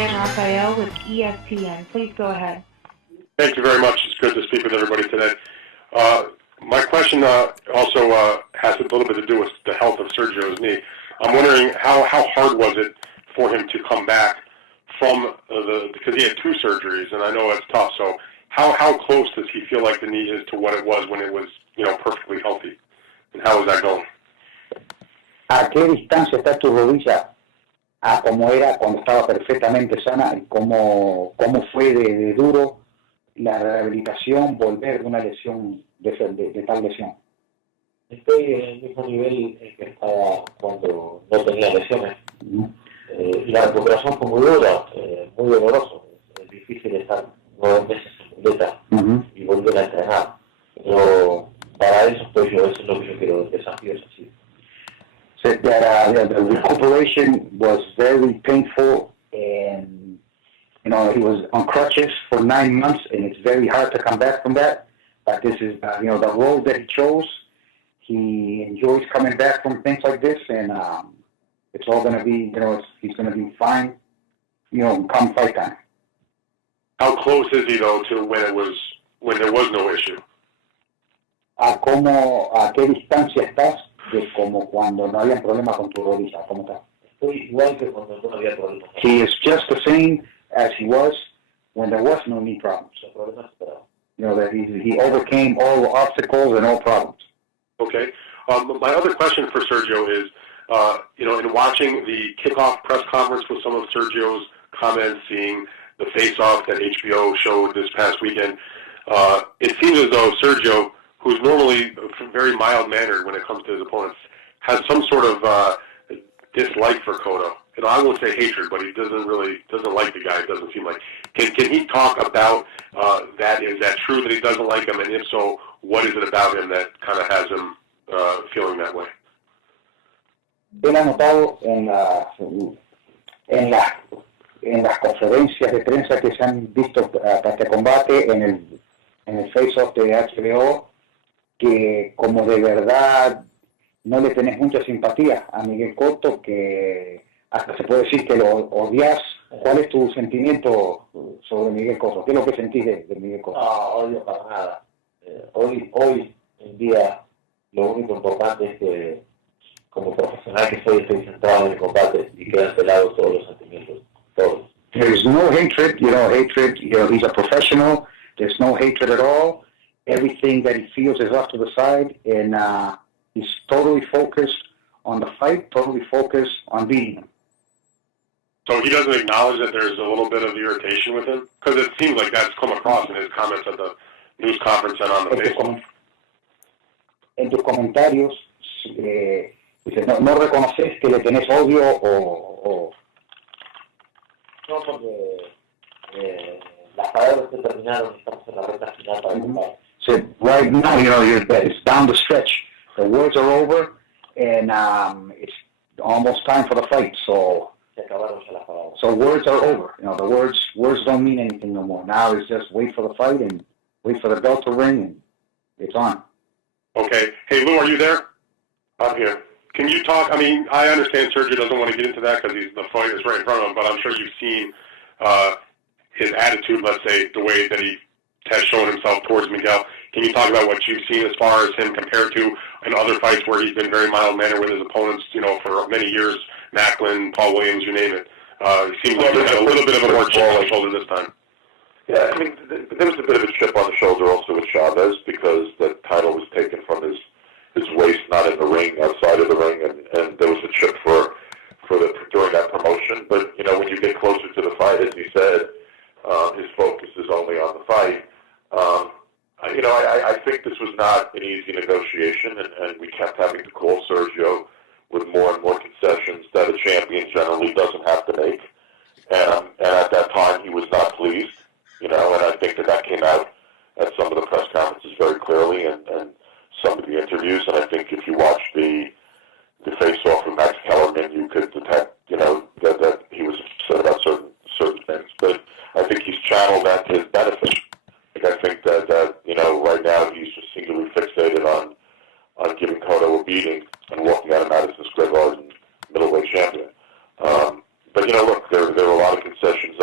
Dan Raphael with ESPN. Please go ahead. Thank you very much. It's good to speak with everybody today. My question also has a little bit to do with the health of Sergio's knee. I'm wondering how hard was it for him to come back from because he had 2 surgeries, and I know it's tough. So how close does he feel like the knee is to what it was when it was perfectly healthy, and how is that going? ¿A qué distancia está tu rodilla a cómo era cuando estaba perfectamente sana y cómo fue de duro la rehabilitación, volver de una lesión, de tal lesión? Estoy en el mismo nivel en que estaba cuando no tenía lesiones. Y la recuperación fue muy dura, muy doloroso. Es difícil estar 9 meses en muleta y volver a entrenar. Pero para eso estoy yo, eso es lo que yo quiero, el desafío es así. Said that the recuperation was very painful, and he was on crutches for 9 months, and it's very hard to come back from that. But this is the road that he chose. He enjoys coming back from things like this, and it's all going to be, he's going to be fine, come fight time. How close is he though to when there was no issue? ¿A qué distancia estás de como cuando no había problema con tu rodilla? ¿Cómo está? Estoy igual que cuando no había problemas. He is just the same as he was when there was no knee problems. That he overcame all the obstacles and all problems. Okay. My other question for Sergio is, in watching the kickoff press conference with some of Sergio's comments, seeing the face-off that HBO showed this past weekend, it seems as though Sergio, who's normally very mild-mannered when it comes to his opponents, has some sort of dislike for Cotto. I won't say hatred, but he doesn't like the guy. It doesn't seem like. Can he talk about that? Is that true that he doesn't like him? And if so, what is it about him that kind of has him feeling that way? Él ha notado en las conferencias de prensa que se han visto para este combate en el face-off de HBO, que como de verdad no le tenés mucha simpatía a Miguel Cotto, que hasta se puede decir que lo odias. ¿Cuál es tu sentimiento sobre Miguel Cotto? ¿Qué es lo que sentís de Miguel Cotto? No, odio para nada. Hoy en día lo único importante es que como profesional que soy estoy centrado en el combate y quedan de lado todos los sentimientos, todos. There's no hatred, he's a professional. There's no hatred at all. Everything that he feels is off to the side, and he's totally focused on the fight, totally focused on beating him. So he doesn't acknowledge that there's a little bit of irritation with him? Because it seems like that's come across in his comments at the news conference and on the Facebook. En tus comentarios, dices, no reconoces que le tenés odio o... No, porque las palabras se terminaron y estamos en la recta final para el combate. So right now, it's down the stretch. The words are over, and it's almost time for the fight. So words are over. The words don't mean anything no more. Now it's just wait for the fight and wait for the bell to ring, and it's on. Okay. Hey, Lou, are you there? I'm here. Can you talk? I mean, I understand Sergio doesn't want to get into that because the fight is right in front of him, but I'm sure you've seen his attitude, let's say, the way that he has shown himself towards Miguel. Can you talk about what you've seen as far as him compared to in other fights where he's been very mild-mannered with his opponents, for many years, Macklin, Paul Williams, you name it. It seems like he's got a little bit of a more chip on the shoulder this time. Yeah, I mean, there was a bit of a chip on the shoulder also with Chavez because the title was taken from his waist, not in the ring, outside of the ring, and there was a chip during that promotion. But, when you get closer to the fight, as you said, his focus is only on the fight. I think this was not an easy negotiation, and we kept having to call Sergio with more and more concessions that a champion generally doesn't have to make. And at that time, he was not pleased, and I think that came out at some of the press conferences very clearly and some of the interviews. And I think if you watch the face-off with Max Kellerman, you could detect, that he was upset about certain things. But I think he's channeled that to his benefit. I think that right now he's just singularly fixated on giving Cotto a beating and walking out of Madison Square Garden middleweight champion. But look, there were a lot of concessions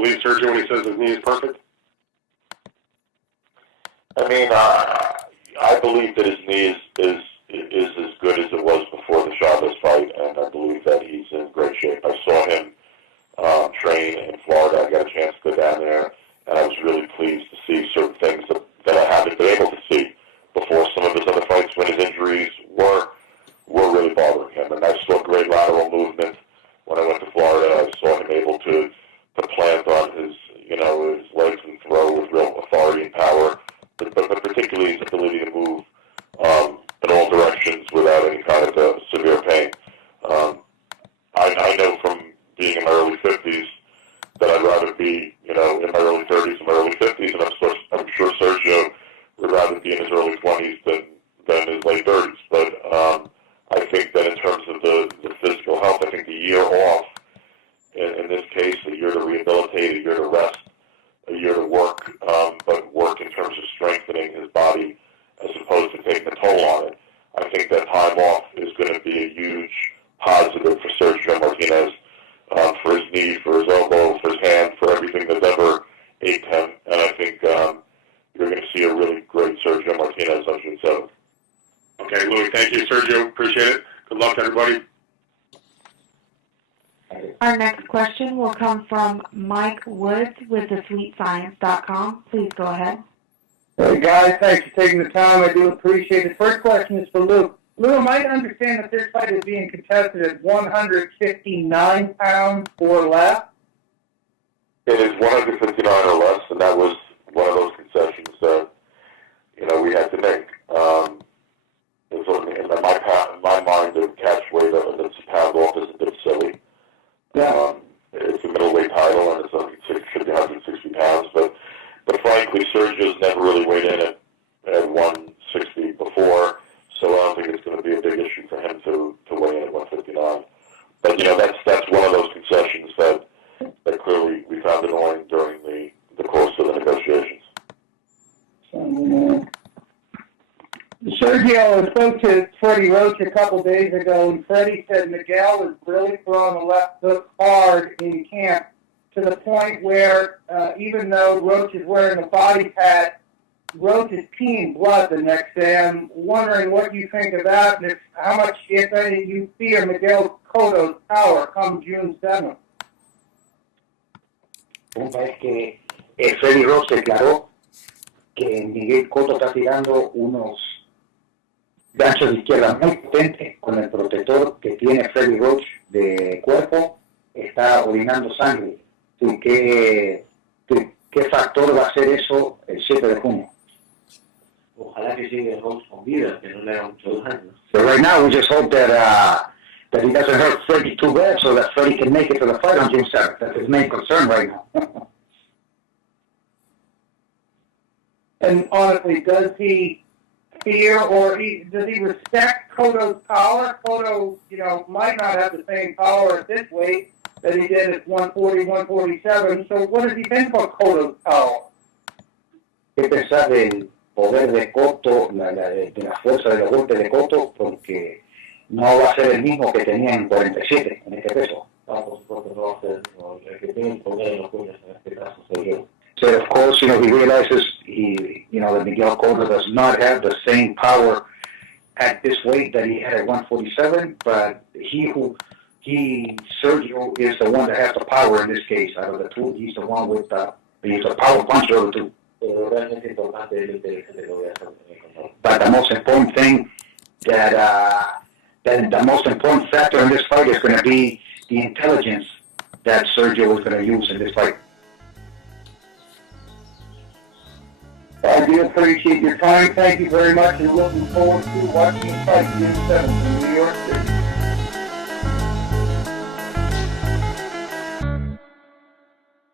believe Sergio when he says his knee is perfect? I mean, I believe that his knee is as good as it was before the Chavez fight, and I believe that he's in great shape. I saw him train in Florida. I got a chance to go down there, and I was really pleased to see certain things that I haven't been able to see before some of his other fights when his injuries were really bothering him. And I saw great lateral movement when I went to Florida. I saw him able to plant on his legs and throw with real authority and power, but particularly his ability to move in all directions without any kind of severe pain. I know from being in my early 50s that I'd rather be, in my early 30s and my early 50s, and I'm sure Sergio would rather be in his early 20s than his late 30s. But I think that in terms of the physical health, I think the year off, in this case, a year to rehabilitate, a year to rest, a year to work, but work in terms of strengthening his body as opposed to taking a toll on it. I think that time off is going to be a huge positive for Sergio Martinez, for his knee, for his elbow, for his hand, for everything that's ever aided him. And I think you're going to see a really great Sergio Martinez on June 7th. Okay, Louis, thank you, Sergio. Appreciate it. Good luck to everybody. Our next question will come from Mike Woods with thesweetscience.com. Please go ahead. Hey, guys. Thanks for taking the time. I do appreciate it. First question is for Lou. Lou, am I to understand that this fight is being contested at 159 pounds or less? It is 159 or less, and that was one of those concessions that, we had to make. In my mind, the catch weight of it, it's a pound off is a bit silly. Yeah. It's a middleweight title, and it should be 160 pounds. But frankly, Sergio's never really weighed in at 160 before, so I don't think it's going to be a big issue for him to weigh in at 159. But that's one of those concessions that clearly we found annoying during the course of the negotiations. Sergio spoke to Freddie Roach a couple days ago, and Freddie said Miguel is really throwing the left hook hard in camp to the point where even though Roach is wearing a body pad, Roach is peeing blood the next day. I'm wondering what you think of that, and how much, if any, you fear Miguel Cotto's power come June 7th. Punta es que Freddie Roach declaró que Miguel Cotto está tirando unos ganchos de izquierda muy potentes con el protector que tiene Freddie Roach de cuerpo, está orinando sangre. ¿Qué factor va a ser eso el 7 de junio? Ojalá que siga Roach con vida, que no le haga mucho daño. So right now we just hope that he doesn't hurt Freddie too bad so that Freddie can make it to the fight on June 7th. That's his main concern right now. And honestly, does he fear or does he respect Cotto's power? Cotto, might not have the same power at this weight that he did at 140, 147. So what does he think about Cotto's power? ¿Qué pensás del poder de Cotto, de la fuerza de los golpes de Cotto? Porque no va a ser el mismo que tenía en 47, en este peso. No, por supuesto, no va a ser el que tiene el poder en los puños, en este caso soy yo. So of course, he realizes that Miguel Cotto does not have the same power at this weight that he had at 147, but Sergio is the one that has the power in this case. Out of the two, he's the one with he's a power puncher of the two. But the most important thing the most important factor in this fight is going to be the intelligence that Sergio is going to use in this fight. I do appreciate your time. Thank you very much, and looking forward to watching the fight June 7th in New York City.